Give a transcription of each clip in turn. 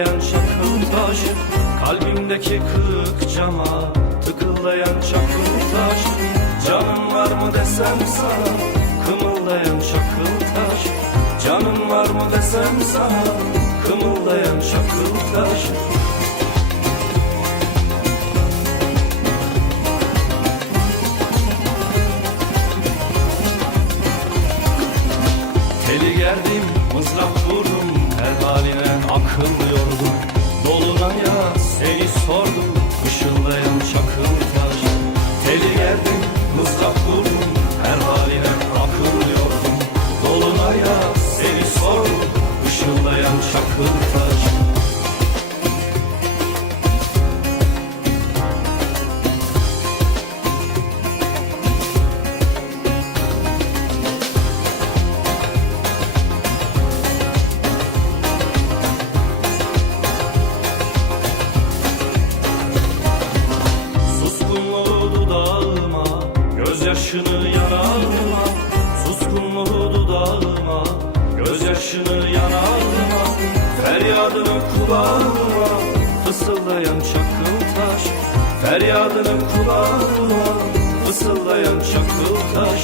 Tıkıldayan çakıl taş Kalbimdeki kırık cama. Tıkıldayan çakıl taş Canın var mı desem sana? Kımıldayan çakıl taş Canın var mı desem sana? Kımıldayan çakıl taş Teli gerdim, sordum Işıldayan çakıl taş. Teli gerdim, mızrak vurdum Her haline akıl yordum. Dolunay'a seni sordum Işıldayan çakıl Gözyaşını yanağıma Feryadını kulağıma Fısıldayan çakıl taş. Feryadını kulağıma Fısıldayan çakıl taş.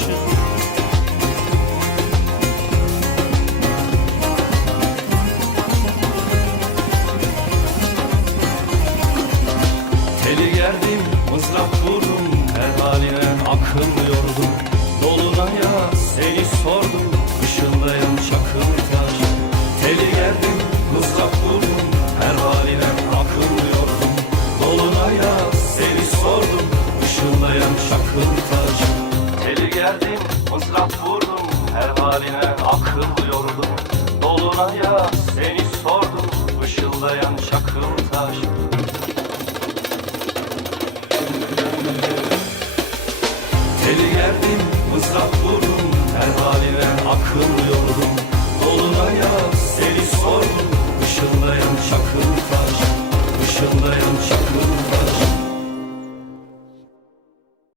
Teli gerdim, mızrak vurdum Teli gerdim, mızrak vurdum Her haline akıl yordum Dolunay'a seni sordum Işıldayan çakıl taş. Teli gerdim, mızrak vurdum Her haline akıl yordum Dolunay'a seni sordum Işıldayan çakıl